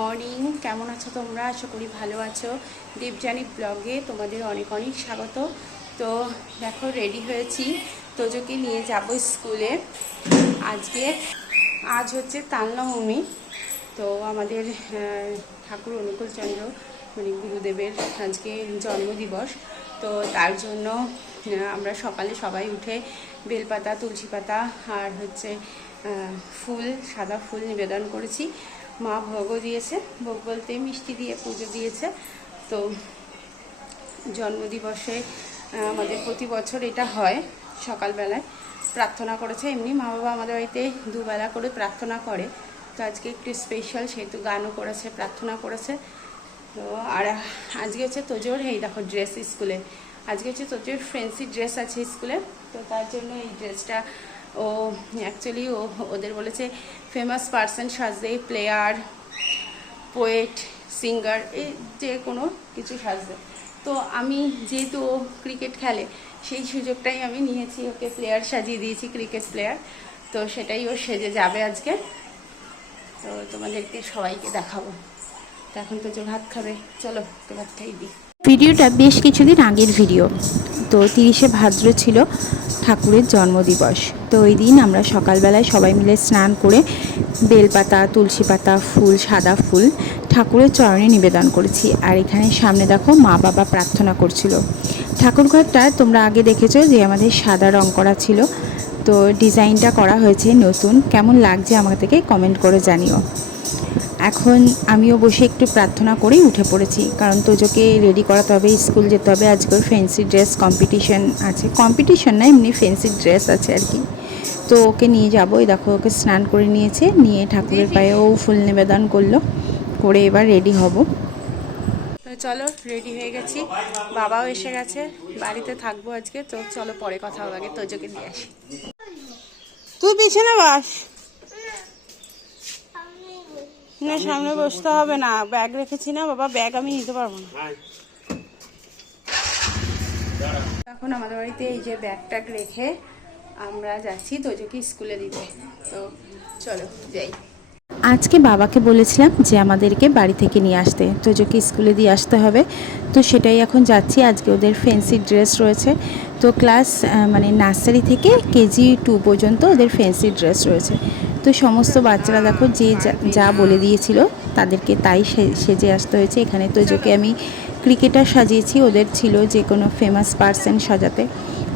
Morning, কেমন আছো তোমরা? আশা করি ভালো আছো। দেবযানী ব্লগে তোমাদের অনেক অনেক স্বাগত। তো দেখো, রেডি হয়েছি, তোজোকে নিয়ে যাব স্কুলে। আজ হচ্ছে তালনবমী। তো আমাদের ঠাকুর অনুকূলচন্দ্র মানে গুরুদেবের আজকে জন্মদিবস। তো তার জন্য আমরা সকালে সবাই উঠে বেলপাতা, তুলসী পাতা আর হচ্ছে ফুল, সাদা ফুল নিবেদন করেছি। মা ভোগও দিয়েছে, ভোগ বলতে মিষ্টি দিয়ে পুজো দিয়েছে। তো জন্মদিবসে আমাদের প্রতি বছর এটা হয়, সকালবেলায় প্রার্থনা করেছে। এমনি মা বাবা আমাদের বাড়িতে দুবেলা করে প্রার্থনা করে, তো আজকে একটু স্পেশাল, সেহেতু গানও করেছে, প্রার্থনা করেছে। তো আর আজকে হচ্ছে তোজোর, এই দেখো ড্রেস স্কুলে, আজকে হচ্ছে তোজোর ফ্যান্সি ড্রেস আছে স্কুলে। তো তার জন্য এই ড্রেসটা ও অ্যাকচুয়ালি ওদের বলেছে ফেমাস পার্সন সাজবে, প্লেয়ার, পোয়েট, সিঙ্গার, এই যে কোনো কিছু সাজবে। তো আমি যেহেতু ও ক্রিকেট খেলে, সেই সুযোগটাই আমি নিয়েছি, ওকে প্লেয়ার সাজিয়ে দিয়েছি, ক্রিকেট প্লেয়ার। তো সেটাই ও সেজে যাবে আজকে। তো তোমাদেরকে সবাইকে দেখাবো। তো এখন তো যে ভাত খাবে, চলো তো ভাত খাই দিই। ভিডিওটা বেশ কিছুদিন আগের ভিডিও। তো 30শে ভাদ্র ছিল ঠাকুরের জন্মদিবস। তো ওই দিন আমরা সকালবেলায় সবাই মিলে স্নান করে বেলপাতা, তুলসী পাতা, ফুল, সাদা ফুল ঠাকুরের চরণে নিবেদন করেছি। আর এখানে সামনে দেখো মা বাবা প্রার্থনা করছিল। ঠাকুরঘরটা তোমরা আগে দেখেছো যে আমাদের সাদা রং করা ছিল, তো ডিজাইনটা করা হয়েছে নতুন। কেমন লাগছে আমাকে কমেন্ট করে জানিও। এখন আমিও বসে একটু প্রার্থনা করেই উঠে পড়েছি, কারণ তোজোকে রেডি করাতে হবে, স্কুল যেতে হবে। আজকে ফ্যান্সি ড্রেস কম্পিটিশন আছে, কম্পিটিশন না এমনি ফ্যান্সি ড্রেস আছে আর কি। তো ওকে নিয়ে যাবো। এই দেখো ওকে স্নান করে নিয়েছে, নিয়ে ঠাকুরের পায়েও ফুল নিবেদন করলো, করে এবার রেডি হব। তো চলো, রেডি হয়ে গেছি, বাবাও এসে গেছে, বাড়িতে থাকবো আজকে। তো চলো পরে কথা হবে, আগে তোজোকে দিয়ে আসি। তুই পিছনে বাস না, সামনে বসতে হবে না, ব্যাগ রেখেছি না বাবা, ব্যাগ আমি নিতে পারবো না। এখন আমাদের বাড়িতে এই যে ব্যাগ ট্যাগ রেখে আমরা যাচ্ছি তোজোকে স্কুলে দিতে। তো চলো যাই। আজকে বাবাকে বলেছিলাম যে আমাদেরকে বাড়ি থেকে নিয়ে আসতে, তোজোকে স্কুলে দিয়ে আসতে হবে। তো সেটাই এখন যাচ্ছি। আজকে ওদের ফ্যান্সি ড্রেস রয়েছে। তো ক্লাস মানে নার্সারি থেকে কেজি 2 পর্যন্ত ওদের ফ্যান্সি ড্রেস রয়েছে। তো সমস্ত বাচ্চারা দেখো যে যা বলে দিয়েছিল তাদেরকে তাই সেজে আসতে হয়েছে। এখানে তোজোকে আমি ক্রিকেটার সাজিয়েছি, ওদের ছিল যে কোনো ফেমাস পার্সন সাজাতে।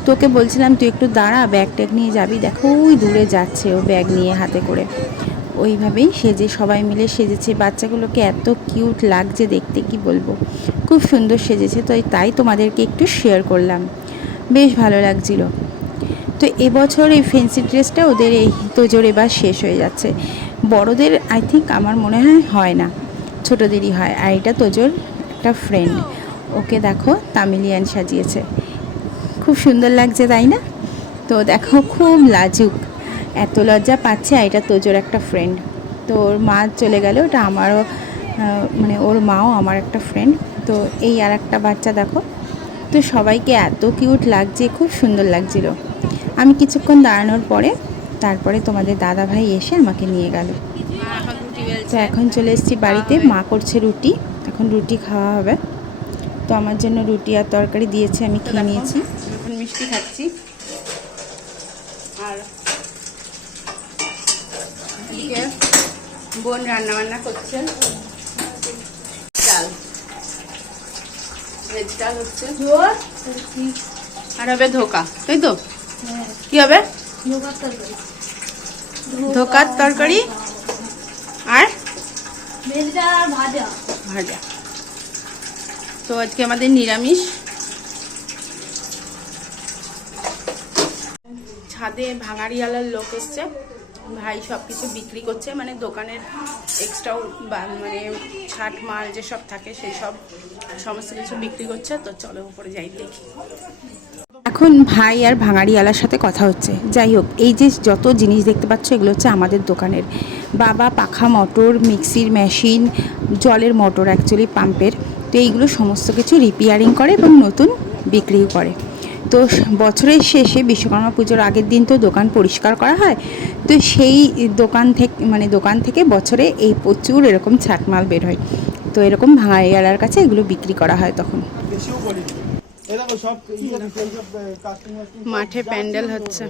তোকে বলছিলাম তুই একটু দাঁড়া, ব্যাগ ট্যাগ নিয়ে যাবি, দেখো ওই দূরে যাচ্ছে ও ব্যাগ নিয়ে হাতে করে। ওইভাবেই সেজে সবাই মিলে সেজেছে। বাচ্চাগুলোকে এত কিউট লাগছে দেখতে, কি বলবো, খুব সুন্দর সেজেছে। তো তাই তোমাদেরকে একটু শেয়ার করলাম, বেশ ভালো লাগছিল। তো এবছর এই ফ্যান্সি ড্রেসটা ওদের এই তোজোর এবার শেষ হয়ে যাচ্ছে। বড়দের আই থিঙ্ক আমার মনে হয় না, ছোটোদেরই হয়। আর এটা তোজোর একটা ফ্রেন্ড, ওকে দেখো তামিলিয়ান সাজিয়েছে, খুব সুন্দর লাগছে তাই না? তো দেখো খুব লাজুক, এত লজ্জা পাচ্ছে। আর এটা তোজোর একটা ফ্রেন্ড। তো ওর মা চলে গেল, ওটা আমারও মানে ওর মাও আমার একটা ফ্রেন্ড। তো এই আর একটা বাচ্চা দেখো। তো সবাইকে এত কিউট লাগছে, খুব সুন্দর লাগছিল। আমি কিছুক্ষণ দাঁড়ানোর পরে তারপরে তোমাদের দাদা ভাই এসে আমাকে নিয়ে গেল। তো এখন চলে এসেছি বাড়িতে, মা করছে রুটি, এখন রুটি খাওয়া হবে। তো আমার জন্য রুটি আর তরকারি দিয়েছে, আমি খেয়ে নিয়েছি। এখন মিষ্টি খাচ্ছি, আর এদিকে বোন রান্না বান্না করছে, ডাল, ভেজ ডাল হচ্ছে, আর হবে ধোকা, তাই তো? কি হবে? ধোকার তরকারি আর ভাজা। তো আজকে আমাদের নিরামিষ। ছাদে ভাঙাড়িওয়ালার লোক এসছে, ভাই সব কিছু বিক্রি করছে, মানে দোকানের এক্সট্রা মানে ছাট মাল যেসব থাকে সেই সব সমস্ত কিছু বিক্রি করছে। তো চলো উপরে যাই, দেখি। এখন ভাই আর ভাঙাড়িওয়ালার সাথে কথা হচ্ছে। যাই হোক, এই যে যত জিনিস দেখতে পাচ্ছ এগুলো হচ্ছে আমাদের দোকানের। বাবা পাখা মোটর, মিক্সির মেশিন, জলের মোটর অ্যাকচুয়ালি পাম্পের। তো এইগুলো সমস্ত কিছু রিপেয়ারিং করে এবং নতুন বিক্রিও করে। তো তো বছরের শেষে বিশ্বকর্মা পুজোর আগের দিন তো দোকান পরিষ্কার করা হয়, তো সেই দোকান থেকে বছরে এই প্রচুর এরকম ছাটমাল বের হয়। তো এরকম ভাঙাড়িয়ালার কাছে এগুলো বিক্রি করা হয় তখন। মাঠে প্যান্ডেল হচ্ছে।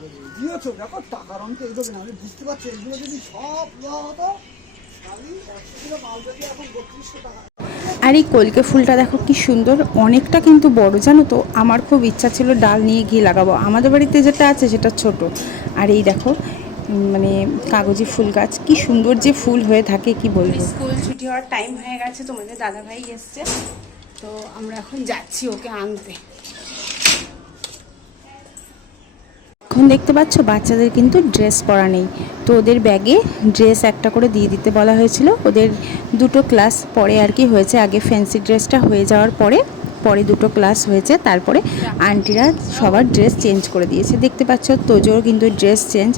আর এই কলকে ফুলটা দেখো কি সুন্দর, অনেকটা কিন্তু বড়, জানো তো। আমার খুব ইচ্ছা ছিল ডাল নিয়ে গিয়ে লাগাবো। আমাদের বাড়িতে যেটা আছে সেটা ছোট। আর এই দেখো মানে কাগজি ফুল গাছ, কি সুন্দর যে ফুল হয়ে থাকে কি বলবো। স্কুল ছুটি হওয়ার টাইম হয়ে গেছে, তোমাদের দাদাভাই এসছে, তো আমরা এখন যাচ্ছি ওকে আনতে। এখন দেখতে পাচ্ছ বাচ্চাদের কিন্তু ড্রেস পরা নেই, তো ওদের ব্যাগে ড্রেস একটা করে দিয়ে দিতে বলা হয়েছিল। ওদের দুটো ক্লাস পরে আর কি হয়েছে, আগে ফ্যান্সি ড্রেসটা হয়ে যাওয়ার পরে দুটো ক্লাস হয়েছে, তারপরে আন্টিরা সবার ড্রেস চেঞ্জ করে দিয়েছে। দেখতে পাচ্ছ তোজোর কিন্তু ড্রেস চেঞ্জ,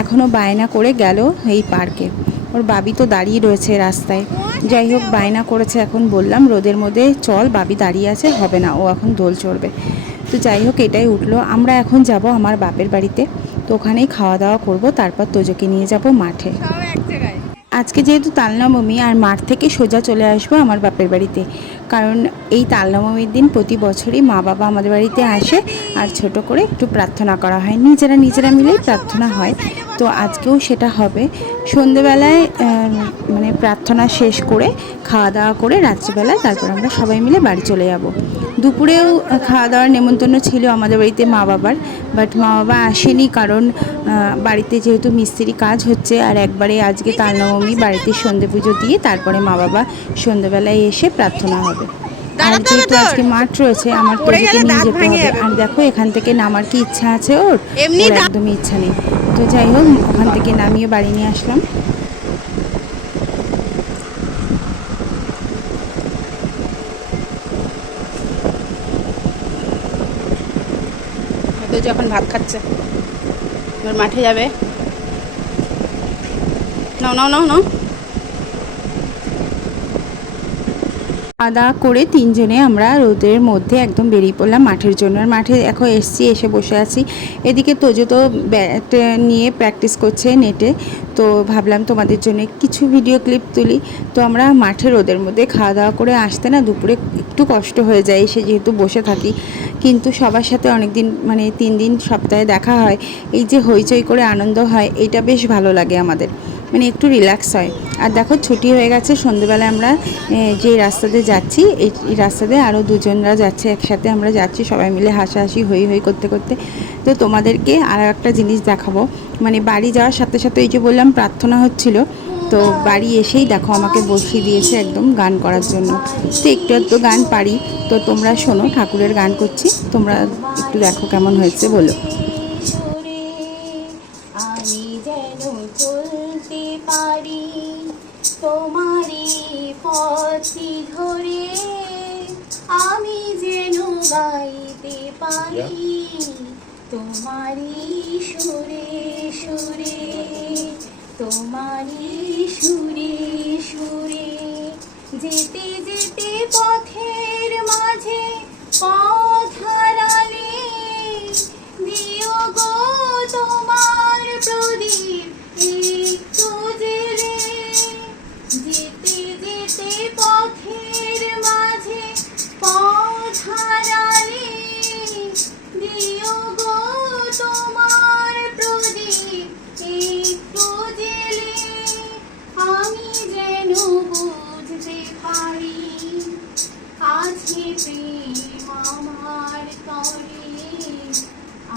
এখনও বায়না করে গেল এই পার্কে। ওর বাবি তো দাঁড়িয়ে রয়েছে রাস্তায়। যাই হোক বায়না করেছে, এখন বললাম রোদের মধ্যে চল, বাবি দাঁড়িয়ে আছে, হবে না, ও এখন দোল চড়বে। তো যাই হোক এটাই উঠলো। আমরা এখন যাব আমার বাপের বাড়িতে, তো ওখানেই খাওয়া দাওয়া করব, তারপর তোজোকে নিয়ে যাব মাঠে। আজকে যেহেতু তালনবমী, আর মাঠ থেকে সোজা চলে আসবো আমার বাপের বাড়িতে, কারণ এই তালনবমীর দিন প্রতি বছরই মা বাবা আমাদের বাড়িতে আসে, আর ছোট করে একটু প্রার্থনা করা হয়, নিজেরা মিলেই প্রার্থনা হয়। তো আজকেও সেটা হবে। সন্ধেবেলায় মানে প্রার্থনা শেষ করে খাওয়া দাওয়া করে রাত্রিবেলায় তারপর আমরা সবাই মিলে বাড়ি চলে যাব। দুপুরেও খাওয়া দাওয়ার নেমন্তন্ন ছিল আমাদের বাড়িতে মা বাবার, বাট মা বাবা আসেনি, কারণ বাড়িতে যেহেতু মিস্ত্রি কাজ হচ্ছে, আর একবারে আজকে তালনবমী বাড়িতে সন্ধে পুজো দিয়ে তারপরে মা বাবা সন্ধেবেলায় এসে প্রার্থনা হবে। আর যেহেতু আজকে মাঠ রয়েছে, আমার তোজোকে নিয়ে যেতে হবে। আর দেখো এখান থেকে নামার কি ইচ্ছা আছে ওর একদমই ইচ্ছা নেই। তো যাই হোক ওখান থেকে নামিয়ে বাড়ি নিয়ে আসলাম। যখন ভাত খাচ্ছে এবার মাঠে যাবে। নাও নাও নাও নাও। খাওয়া করে তিনজনে আমরা রোদের মধ্যে একদম বেরিয়ে পড়লাম মাঠের জন্য। আর মাঠে এখন এসে বসে আছি। এদিকে তোজো তো ব্যাট নিয়ে প্র্যাকটিস করছে নেটে, তো ভাবলাম তোমাদের জন্য কিছু ভিডিও ক্লিপ তুলি। তো আমরা মাঠে রোদের মধ্যে খাওয়া দাওয়া করে আসতে না দুপুরে একটু কষ্ট হয়ে যায়, এসে যেহেতু বসে থাকি, কিন্তু সবার সাথে অনেক দিন মানে 3 দিন সপ্তাহে দেখা হয়, এই যে হইচই করে আনন্দ হয়, এইটা বেশ ভালো লাগে আমাদের, মানে একটু রিল্যাক্স হয়। আর দেখো ছুটি হয়ে গেছে, সন্ধ্যেবেলায় আমরা যে রাস্তাতে যাচ্ছি এই রাস্তাতে আরও দুজনরা যাচ্ছে, একসাথে আমরা যাচ্ছি সবাই মিলে হাসাহাসি হই করতে করতে। তো তোমাদেরকে আরও একটা জিনিস দেখাবো, মানে বাড়ি যাওয়ার সাথে সাথে এই যে বললাম প্রার্থনা হচ্ছিল, তো বাড়ি এসেই দেখো আমাকে বসিয়ে দিয়েছে একদম গান করার জন্য। তো একটু গান পারি, তো তোমরা শোনো, ঠাকুরের গান করছি, তোমরা একটু দেখো কেমন হয়েছে বলো। আমি যেন চলতে পারি তোমারই পথি ধরে, আমি যেন গাইতে পারি তোমারই সুরে সুরে, তোমারই সুরে সুরে। যেতে যেতে পথের মাঝে পথ হারালে দিও গো তোমার প্রদীপ একটু জেলে। যেতে যেতে পথের মাঝে পথ হারালে দিও গো তোমার প্রদীপ একটু জেলে। আমি যেন বুঝতে পারি আছে প্রেম আমার তরে,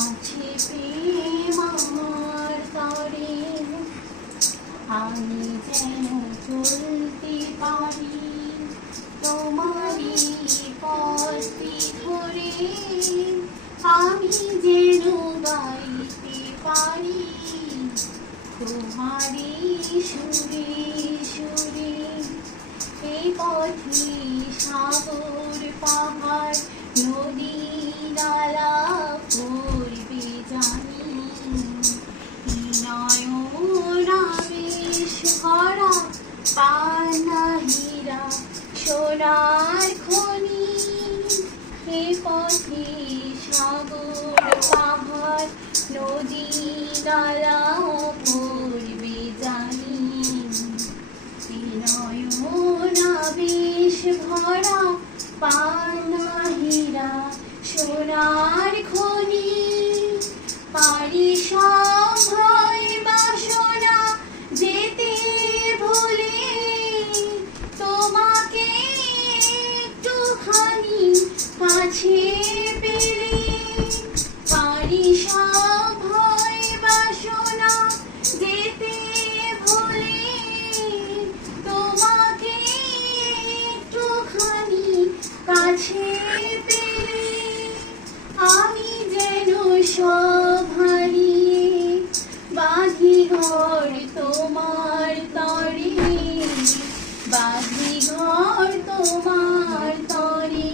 আছে প্রেম আমার তরে। আমি যেন চলতে পারি তোমারই পথে ধরে, আমি যেন গাইতে পারি তোমারই সুরে সুরে। এই পথে সাগর পাহাড় নদী নালা পড়বে জানি, নয়নাবেশ ভরা পানা হীরা সোনার খনি। এই পথে সাগর পাহাড় নদী নালা পূর্বে জানি নয়নাবেশ ভরা পানা হীরা সোনার খনি পারি সব ভয় বাসনা যেতে ভুলে তোমাকে একটুখানি কাছে পেলে পারি সব ভয় বাসনা যেতে ভুলে তোমাকে একটুখানি কাছে পেলে আমি যেন সব হারিয়ে বাঁধি ঘর তোমার তরে বাঁধি ঘর তোমার তরে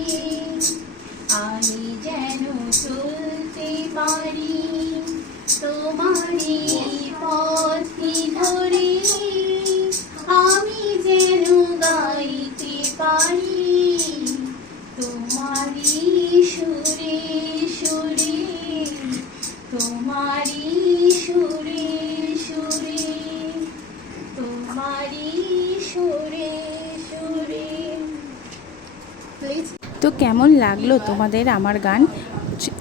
আমি যেন চলতে পারি তোমারই পথে ধরে আমি যেন গাইতে পারি তোমারই সুরে সুরে তোমারই সুরে সুরে তোমারই সুরে সুরে তো কেমন লাগলো তোমাদের আমার গান?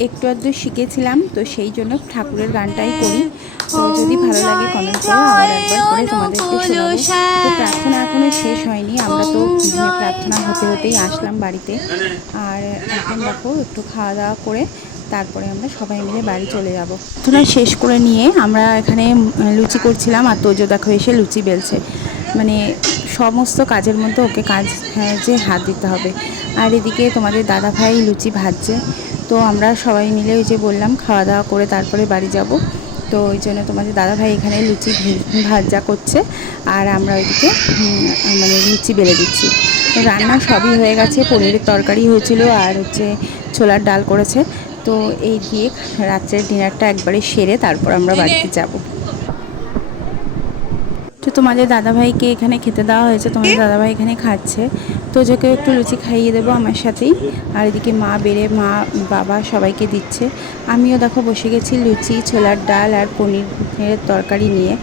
একটু আধটু শিখেছিলাম, তো সেই জন্য ঠাকুরের গানটাই করি। তো যদি ভালো লাগে কমেন্ট করো, আবার একবার করে তোমাদেরকে শোনাবো। তো প্রার্থনা এখনো শেষ হয়নি, আমরা তো প্রার্থনা হতে হতেই আসলাম বাড়িতে। আর এখন দেখো একটু খাওয়া দাওয়া করে তারপরে আমরা সবাই মিলে বাড়ি চলে যাব। প্রার্থনা শেষ করে নিয়ে আমরা এখানে লুচি করছিলাম, আর তোজো দেখো এসে লুচি বেলছে। মানে সমস্ত কাজের মধ্যে ওকে যে হাত দিতে হবে। আর এদিকে তোমাদের দাদা ভাই লুচি ভাজছে। তো আমরা সবাই মিলে ওই যে বললাম খাওয়া দাওয়া করে তারপরে বাড়ি যাব। তো ওই জন্য তোমাদের দাদাভাই এখানে লুচি ভাজা করছে, আর আমরা ওইদিকে মানে লুচি বেলে দিচ্ছি। তো রান্না সবই হয়ে গেছে, পনিরের তরকারি হয়েছিল আর হচ্ছে ছোলার ডাল করেছে। তো এই দিয়ে রাত্রের ডিনারটা একবারে সেরে তারপর আমরা বাড়িতে যাব। তো তোমাদের দাদাভাইকে এখানে খেতে দেওয়া হয়েছে, তোমাদের দাদাভাই এখানে খাচ্ছে। তো ওকে একটু লুচি খাইয়ে দেবো আমার সাথেই। আর এদিকে মা বেড়ে মা বাবা সবাইকে দিচ্ছে। আমিও দেখো বসে গেছি লুচি, ছোলার ডাল আর পনিরের তরকারি নিয়ে।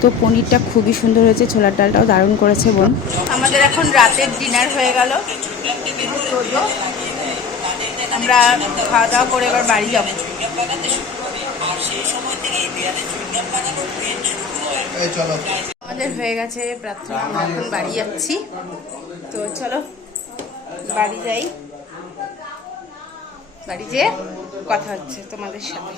তো পনিরটা খুবই সুন্দর হয়েছে, ছোলার ডালটাও দারুণ করেছে বোন। আমাদের এখন রাতের ডিনার হয়ে গেল। আমরা খাওয়া দাওয়া করে এবার বাড়ি যাবো। আমাদের হয়ে গেছে প্রার্থনা, আমরা এখন বাড়ি যাচ্ছি। তো চলো বাড়ি যাই, বাড়ি যেয়ে কথা হচ্ছে তোমাদের সাথে।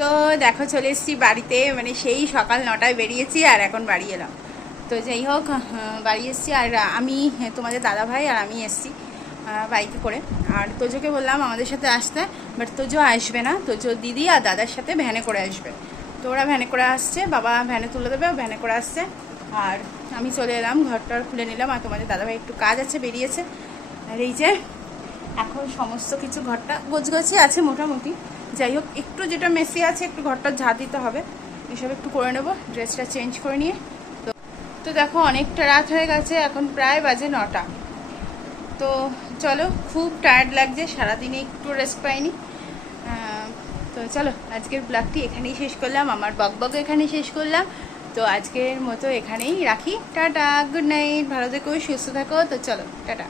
তো দেখো চলে এসেছি বাড়িতে, মানে সেই সকাল 9টায় বেরিয়েছি আর এখন বাড়ি এলাম। তো যাই হোক বাড়ি এসেছি, আর আমি তোমাদের দাদা ভাই আর আমি এসেছি বাইকে করে। আর তোজোকে বললাম আমাদের সাথে আসতে, বাট তোজো আসবে না, তোজো দিদি আর দাদার সাথে ভ্যানে করে আসবে। তো ওরা ভ্যানে করে আসছে, বাবা ভ্যানে তুলে দেবে, ভ্যানে করে আসছে। আর আমি চলে এলাম, ঘরটা খুলে নিলাম। আর তোমাদের দাদাভাই একটু কাজ আছে, বেরিয়েছে। আর এই যে এখন সমস্ত কিছু ঘরটা গোছগাছি আছে মোটামুটি। যাই হোক একটু যেটা মেসি আছে, একটু ঘরটা ঝাড় দিতে হবে, এসব একটু করে নেব, ড্রেসটা চেঞ্জ করে নিয়ে। তো দেখো অনেকটা রাত হয়ে গেছে, এখন প্রায় বাজে 9টা। তো চলো, খুব টায়ার্ড লাগছে, সারাদিনে একটু রেস্ট পাইনি। তো চলো আজকের ব্লগটি এখানেই শেষ করলাম, আমার বকবক এখানেই শেষ করলাম। তো আজকের মতো এখানেই রাখি, টাটা, গুড নাইট, ভালো থেকো, সুস্থ থাকো। তো চলো টাটা।